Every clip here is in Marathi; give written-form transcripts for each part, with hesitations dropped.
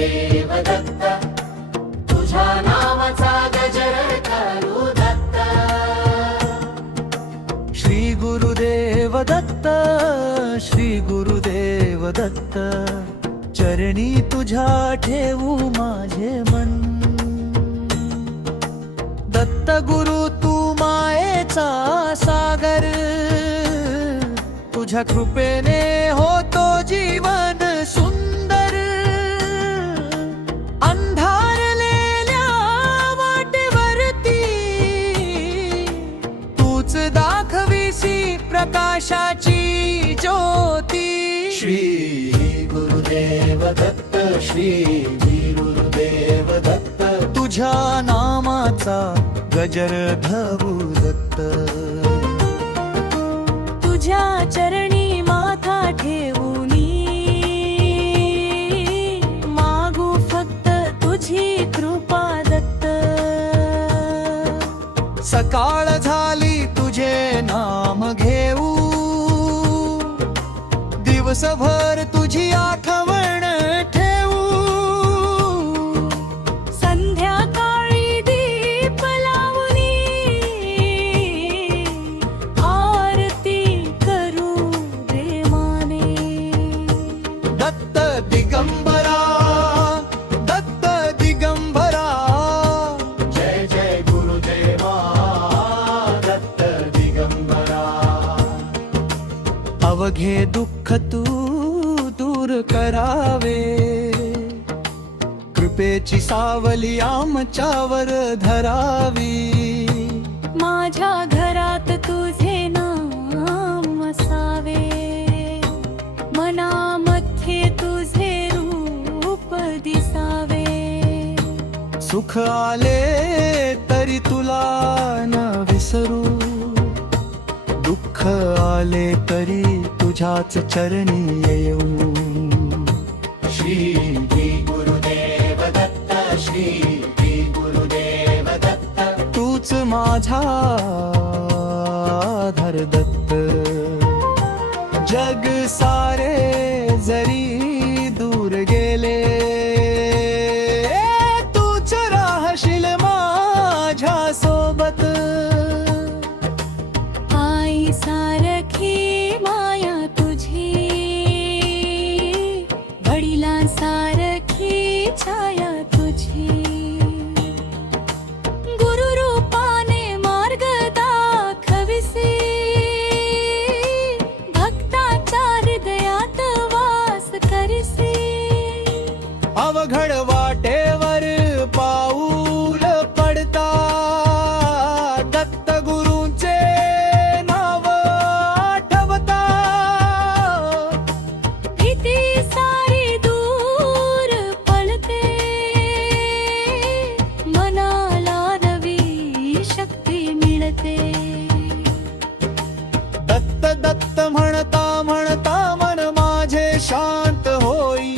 गुरुदेव दत्त, तुझ्या नावाचा गजर करू दत्त. श्री गुरुदेव दत्त, श्री गुरुदेव दत्त, चरणी तुझ्या ठेवू माझे मन. दत्त गुरु तू मायेचा सागर, तुझ्या कृपेने होतो जीवन सुंदर. अंधारलेल्या वाटेवरती तूच दाखविसी प्रकाशाची ज्योती. श्री गुरुदेव दत्त, श्री गुरुदेव दत्त, तुझ्या नामाचा गजर धरू दत्त. तुझ्या चरणी माथा ठेवूनी मागू फक्त तुझी कृपा दत्त. सकाळ झाली तुझे नाम घेऊ, दिवसभर तुझी आठवण ठेवू. संध्याकाळी दीप लावूनी आरती करू प्रेमाने. दत्त दिगंबरा, दत्त दिगंबरा, जय जय गुरुदेवा दत्त दिगंबरा. अवघे दुःख तू दूर करावे, कृपेची सावली आमच्यावर धरावी. माझ्या घरात तुझे नाम असावे, मनामध्ये तुझे रूप दिसावे. सुख आले तरी तुला न विसरू, दुःख आले तरी तुझ्याच चरणी येऊ. श्री गुरुदेव दत्त, श्री गुरुदेव दत्त, तूच माझा आधार दत्त. जग सारे जरी दूर गेले, तूच राहशील माझ्या सोबत. आई सारखी माया तुझी, वडिलांसारखी छाया तुझी. गुरु रूपाने मार्ग दाखविसी, भक्ताच्या हृदयात वास करिसी. अवघड वाटेवर पाऊल पडता, दत्त गुरूंचे नाव आठवता. भीती सारी दूर पळते, मनाला नवी शक्ती मिळते. दत्त दत्त म्हणता म्हणता मन माझे शांत होई,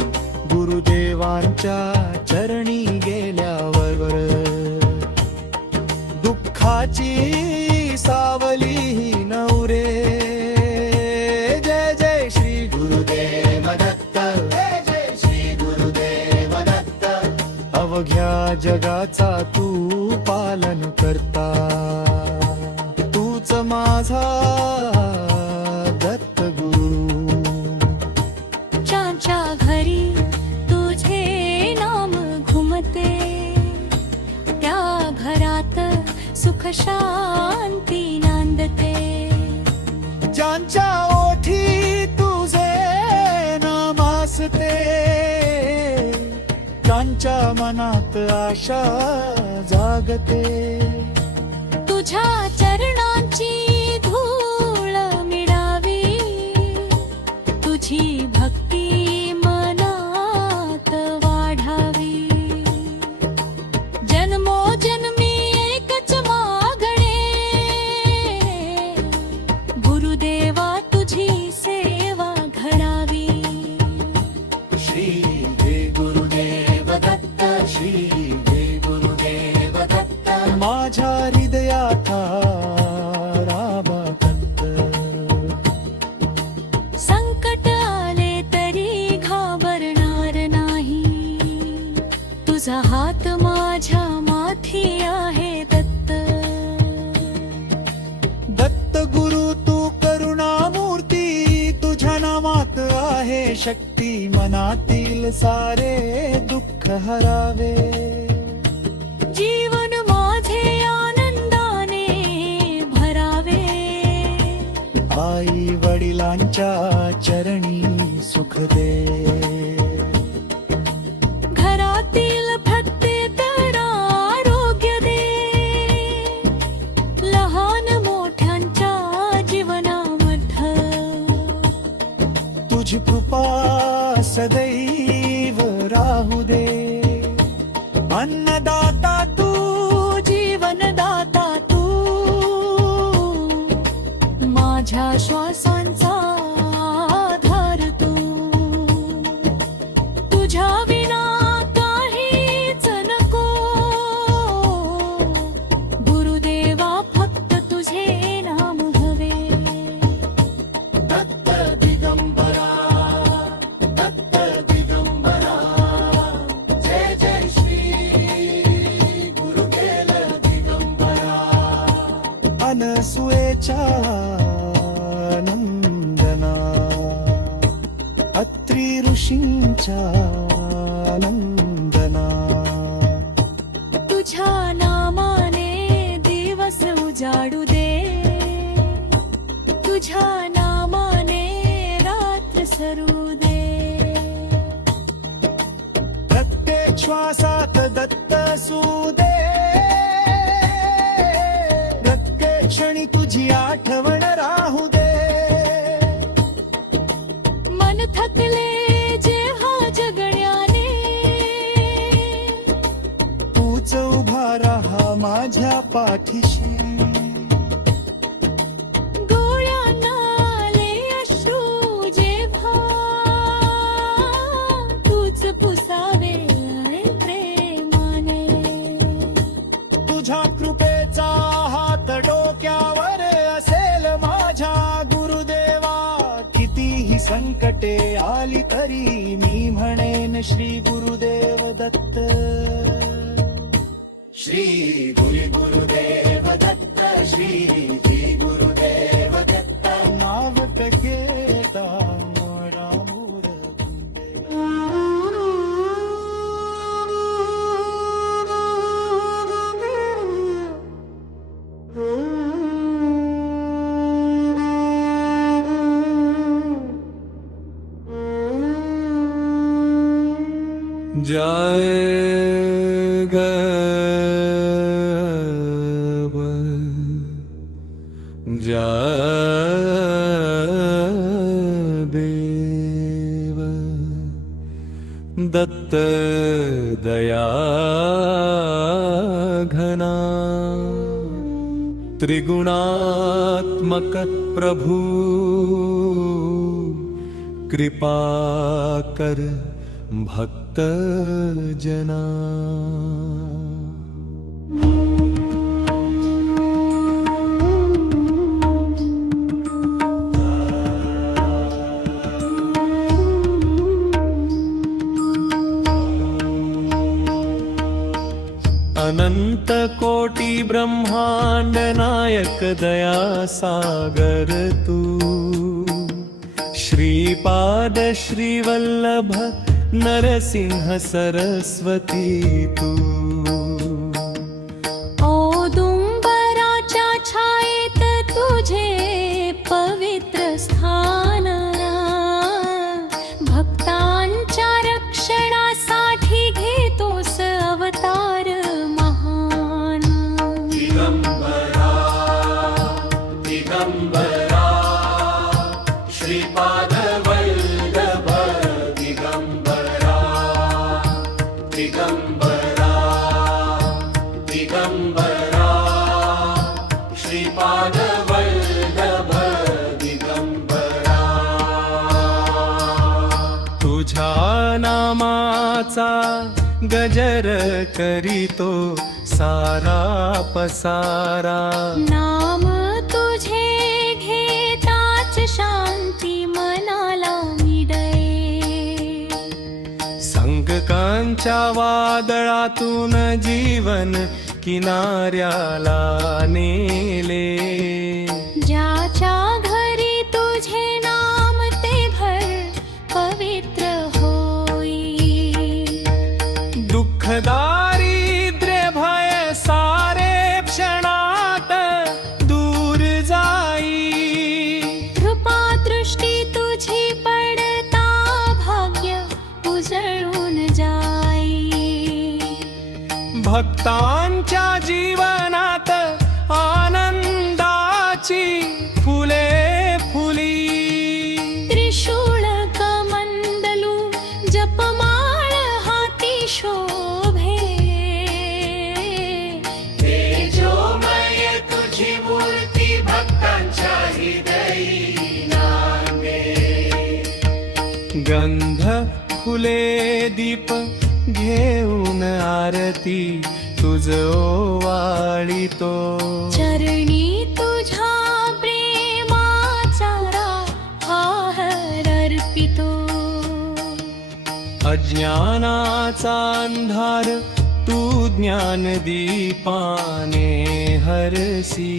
गुरुदेवांच्या चरणी गेल्यावर दुःखाची सावली नवरे. जय जय श्री गुरुदेव दत्त, जय जय श्री गुरुदेव दत्त. अवघ्या जगाचा तू पालन करता, तूच माझा दत्त गुरु. ज्यांच्या घरी तुझे नाम घुमते, त्या घरात सुख शांती नांदते. ज्यांच्या ओठी तुझे नाम असते, त्यांच्या मनात आशा जागते. तुझ्या चरणांची धूळ मिळावी, तुझी भक्ती मनात वाढावी. जन्मोजन्मी एकच मागणे, गुरुदेवा तुझी सेवा घडावी. श्री गुरुदेव दत्त, श्री गुरुदेव दत्त, माझ्या हृदयात मनातील सारे दुःख हरावे. जीवन माझे आनंदाने भरावे. आई वडिलांच्या चरणी सुख दे. घरातील प्रत्येकाला आरोग्य दे. लहान मोठ्यांच्या जीवनामध्ये तुझी कृपा सदैव राहू दे. अन्नदाता तू, जीवनदाता तू, माझ्या श्वासांचा आधार तू. तुझ्या विना काहीच नको. गुरुदेवा फक्त तुझे नाम हवे. दत्त दिगंबरा, दत्त दिगंबरा, जय जय श्री गुरुदेव दिगंबरा. अनसुयेच्या नंदना, अत्री ऋषींच्या नंदना. तुझ्या नामाने दिवस उजाडू दे. तुझ्या नामाने रात्र सरू दे. प्रत्येक श्वासात दत्त सुदे. प्रत्येक क्षणी तुझी आठवण राहू दे. मन थकले जेव्हा जगण्याने, तूच उभा राहा माझ्या पाठीशी. डोळ्यांना आले अश्रू जेव्हा, तूच पुसावे प्रेमाने. तुझ्या कृपेचा हात डोक्यावर असेल माझ्या गुरुदेवा. कितीही संकटे आली तरी मी म्हणेन श्री गुरुदेव दत्त. श्री गुरुदेव दत्त, श्री गुरुदेव दत्त. नाव घेता मोडा मूर गुंडे. जय देव दत्त दया घना. त्रिगुणात्मक प्रभु कृपा कर भक्त जना. अनंत कोटि ब्रह्मांड नायक दया सागर तू. श्रीपाद श्रीवल्लभ नरसिंह सरस्वती तू. औदुंबराच्या छायेत तुझे पवित्र स्थान. भक्तांच्या रक्षणासाठी घेतोस अवतार महान. दिगंबरा, दिगंबरा, श्रीपाद वल्लभ दिगंबरा. दिगंबरा, दिगंबरा, श्रीपाद वल्लभ दिगंबरा. तुझ्या नामाचा गजर करीतो सारा पसारा. नाम तुझे घेताच शांती मनाला मिळे. संकटांच्या वादळातून जीवन किनाऱ्याला नेले. ज्याच्या घरी तुझे नाम ते घर पवित्र हो. भक्तांच्या जीवनात आनंदाची फुले फुली. त्रिशूळ कमंडलू जपमाळ हाती शोभे. तेजोमय तुझी मूर्ती भक्तांच्या हृदयी नांदे. गंध फुले दीप घेऊन आरती तुझ ओवाळीतो. चरणी तुझ्या प्रेमाचा राहार अर्पितो. अज्ञानाचा अंधार तू ज्ञानदीपाने हरसी.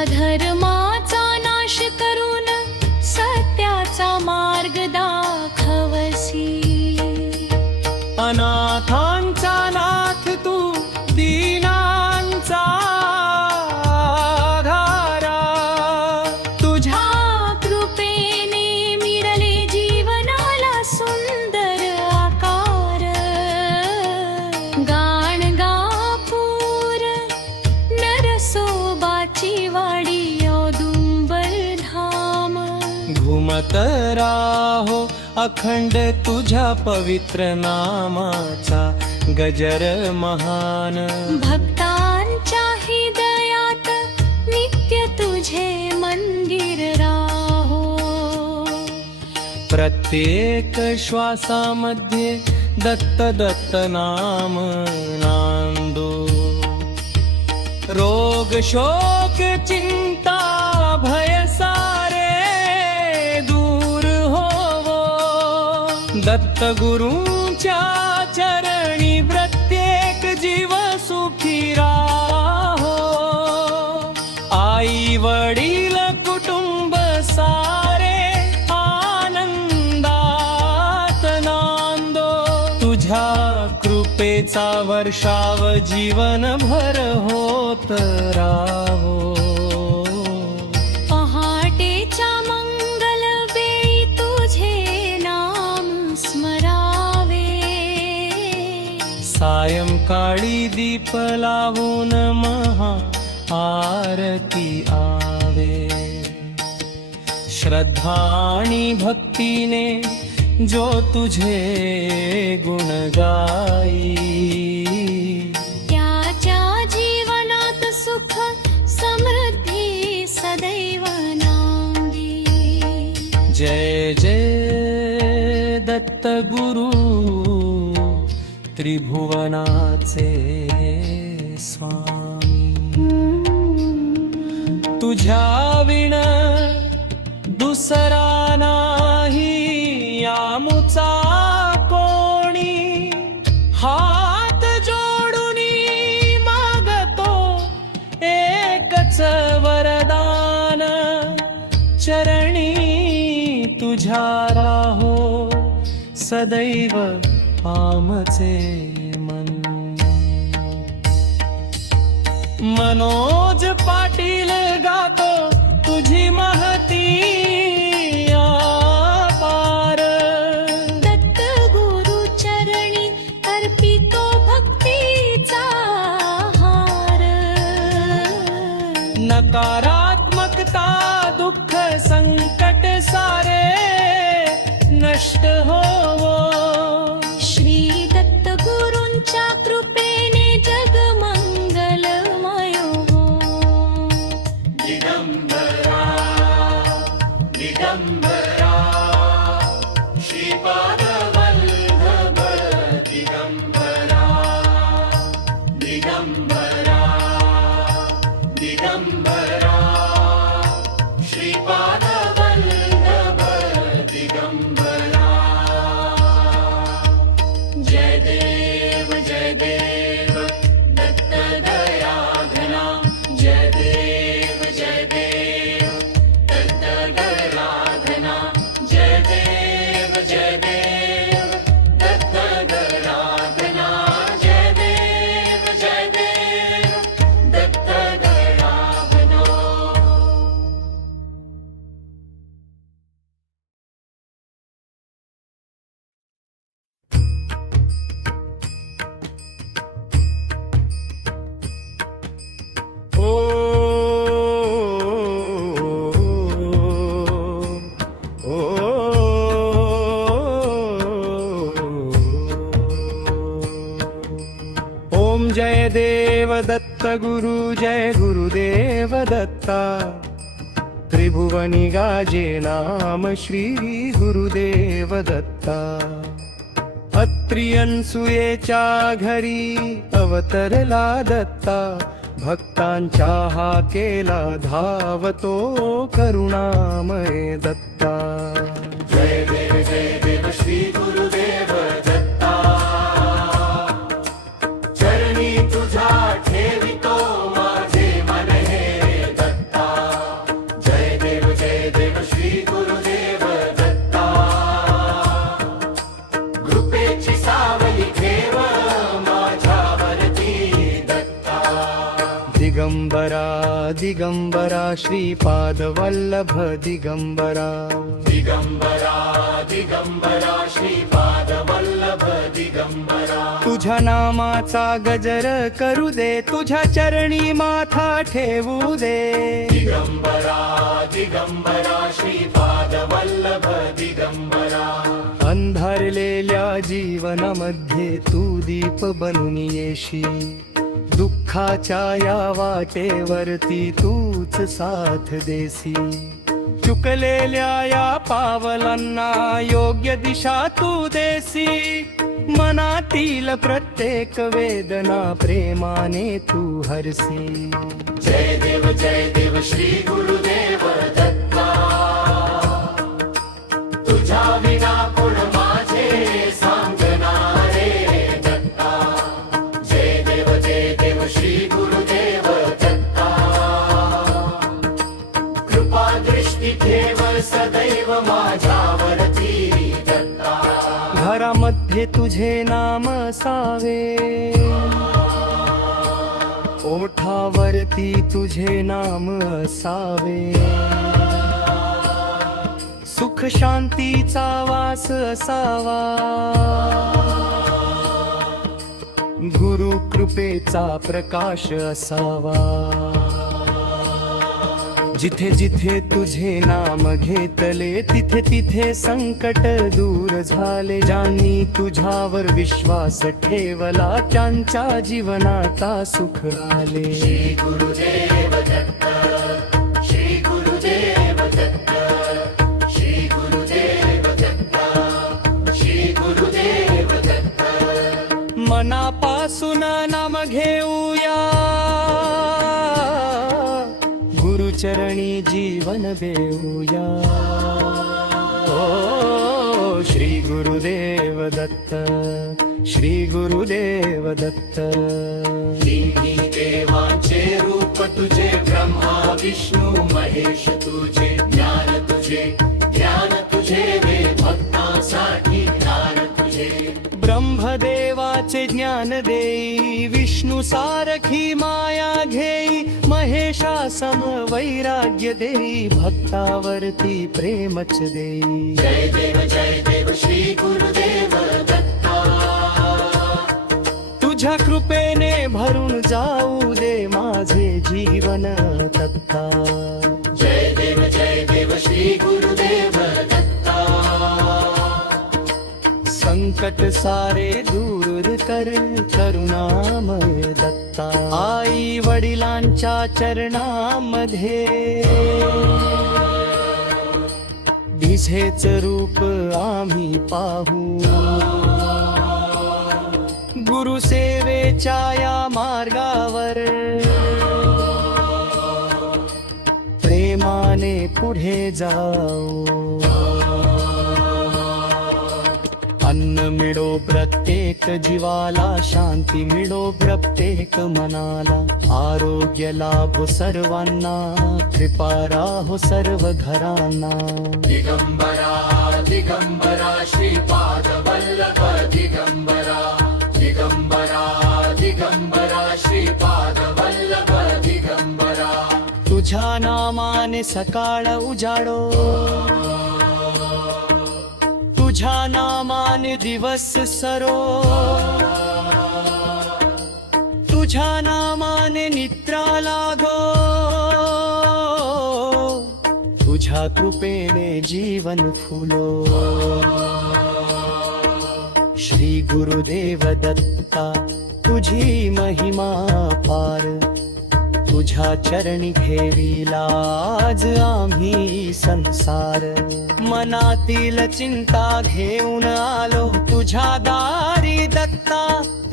अधर्माचा नाश करून सत्याचा मार्ग दाखवसी. अनाथांचा नाथ तू दीनांचा आधारा. तुझ्या कृपेने मिळाले जीवनाला सुंदर आकार. गाण गापूर नरसोबाची वाडी औदुंबर धाम. घुमत राहो अखंड तुझ्या पवित्र नामाचा गजर महान. भक्तांच्या हृदयात नित्य तुझे मंदिर राहो. प्रत्येक श्वासामध्ये दत्त दत्त नाम नांदो. रोग शोक चिंता भय सारे दूर होवो. दत्त गुरूंच्या चरणी प्रत्येक जीव सुखी राहो. आई वडील कुटुंब सारे आनंदात नांदो. तुझ्या कृपेचा वर्षाव जीवनभर होत राहो. पहाटेच्या मंगल वेळी तुझे नाम स्मरावे. सायंकाळी दीप लावून महा आरती आवे. श्रद्धा आणि भक्तीने जो तुझे गुण गाई. त्याच्या जीवनात सुख समृद्धी सदैव नांदी. जय जय दत्त गुरु त्रिभुवनाचे स्वामी. तुझ्या विण दुसरा नाही आमुचा कोणी. हात जोडूनी मागतो एकच वरदान. चरणी तुझ्या राहो सदैव आमचे मन. मनोज पाटील गातो तुझी महती अपार. दत्त गुरु चरणी अर्पितो भक्तीचा हार. नकारात्मकता दुःख संकट सारे नष्ट होवो. श्री दत्त गुरूंच्या कृपेने जग मंगलमय हो. दिगंबरा दिगंबरा श्रीपाद वल्लभ दिगंबरा. दिगंबरा दिगंबरा श्रीपाद वल्लभ दिगंबरा. ओम जय देव दत्त गुरु जय गुरुदेव दत्ता त्रिभुवनी गाजे नाम श्री गुरुदेव दत्ता अत्रियनसुयेच्या घरी अवतरला दत्ता भक्तांच्या हाकेला धावतो करुणामय दत्ता जय देव श्री गुरुदेव दत्ता चरणी तुझा ठेवितो माझे मन हे दत्ता जय देव श्री गुरुदेव दत्ता कृपेची सावली ठेव माझ्यावरती दत्ता दिगंबरा दिगंबरा श्रीपाद वल्लभ दिगंबरा दिगंबरा दिगंबरा श्रीपाद वल्लभ दिगंबरा तुझ्या नामाचा गजर करू दे तुझ्या चरणी माथा ठेवू दे दिगंबरा दिगंबरा श्रीपाद वल्लभ दिगंबरा अंधारलेल्या जीवनामध्ये तू दीप बनून येशील दुःखाच्या या वाटेवरती तूच साथ देसी चुकलेल्या या पावलांना योग्य दिशा तू देसी मनातील प्रत्येक वेदना प्रेमाने तू हरसी जय देव श्री गुरुदेव दत्ता तुझ्या विना कोण माझे सांगणारे दत्ता जय देव श्री गुरुदेव दत्ता कृपा दृष्टी ठेव सदैव माझ्यावरती दत्ता घरामध्ये तुझे नाम असावे ओठावरती तुझे नाम असावे सुख शांतीचा वास असावा गुरु कृपेचा प्रकाश असावा जिथे जिथे तुझे नाम घेतले तिथे तिथे संकट दूर झाले ज्यांनी तुझ्यावर विश्वास ठेवला त्यांच्या जीवनाता सुख आले श्री गुरुदेव दत्त श्री गुरुदेव दत्त श्री गुरुदेव दत्त श्री गुरुदेव दत्त मनापासून नाम घेऊया गुरुचरणी जीवन देऊया ओ श्री गुरुदेव दत्त श्री गुरुदेव दत्त तिन्ही देवांचे रूप तुझे ब्रह्मा विष्णू महेश तुझे ज्ञान तुझे वे भक्तांसाठी ज्ञान तुझे ब्रह्मदेवाचे ज्ञान देई विष्णू सारखी माया घेई महेशा सम वैराग्य देई भक्तावरती प्रेमच देई जय देव श्री गुरुदेव दत्ता तुझ्या कृपेने भरून जाऊ दे माझे जीवन दत्ता जय देव श्री गुरुदेव दत्ता संकट सारे दूर कर करुणामय दत्ता आई वडिलांच्या चरणामध्ये दिसेच रूप आम्ही पाहू गुरुसेवेच्या या मार्गावर प्रेमाने पुढे जाऊ अन्न मिळो प्रत्येक जीवाला शांती मिळो प्रत्येक मनाला आरोग्य लाभो सर्वांना कृपा राहो सर्व घरांना दिगंबरा दिगंबरा श्रीपाद वल्लभ दिगंबरा दिगंबरा दिगंबरा श्रीपाद वल्लभ दिगंबरा तुझ्या नामाने सकाळ उजाडो तुझ्या नामाने दिवस सरो तुझ्या नामाने निद्रा लागो तुझ्या कृपेने जीवन फुलो श्री गुरुदेव दत्ता तुझी महिमा पार तुझ्या चरणी ठेविला आज आम्ही संसार मनातील चिंता घेऊन आलो तुझ्या दारी दत्ता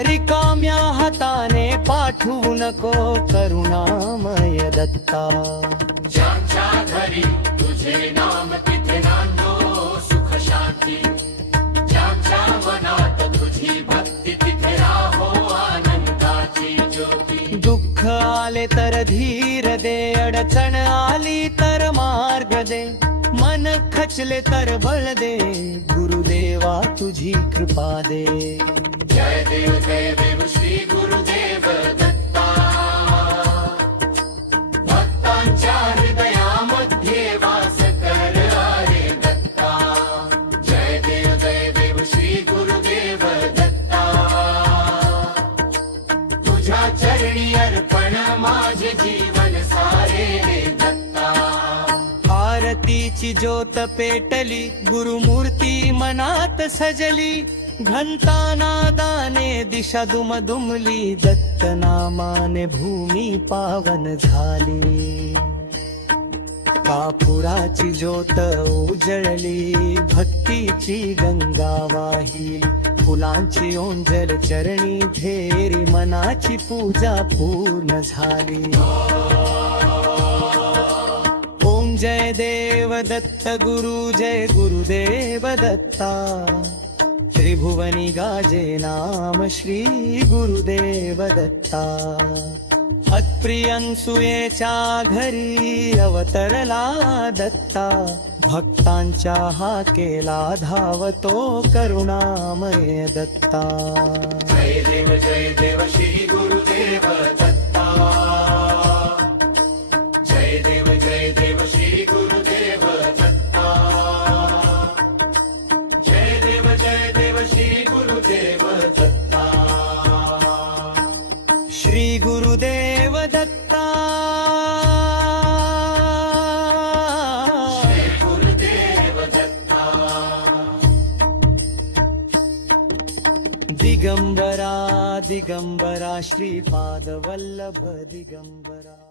रिकाम्या हाताने पाठवू नको करुणामय दत्ता ज्यांच्या घरी तुझे नाम तिथे नांदो सुख शांती ज्यांच्या मनात तुझी भक्ती तिथे राहो आनंदाची ज्योती दुःख आले तर धीर दे अडचण आली तर मार्ग दे मन खचले तर बळ दे गुरुदेवा तुझी कृपा दे जय देव श्री गुरुदेव दत्ता भक्तांच्या हृदयामध्ये वास कर रे दत्ता जय देव श्री गुरुदेव दत्ता तुझ्या चरणी अर्पण माझे जीवन सारे रे दत्ता आरतीची ज्योत पेटली गुरुमूर्ती मनात सजली घंटानादाने दिशा दुमदुमली दत्त नामाने भूमी पावन झाली कापुराची ज्योत उजळली भक्तीची गंगा वाहिली फुलांची ओंजल चरणी फेरी मनाची पूजा पूर्ण झाली ओम जय देव दत्त गुरु जय गुरुदेव दत्ता त्रिभुवनी गाजे नाम श्री गुरुदेव दत्ता अत्प्रियंसुयेच्या घरी अवतरला दत्ता भक्तांच्या हाकेला धावतो करुणामय दत्ता जय देव श्री गुरुदेव दत्ता जय देव श्री गुरुदेव दत्ता जय देव श्री गुरुदेव दत्ता श्री गुरुदेव दत्ता श्री गुरुदेव दत्ता दिगंबरा दिगंबरा श्रीपाद वल्लभ दिगंबरा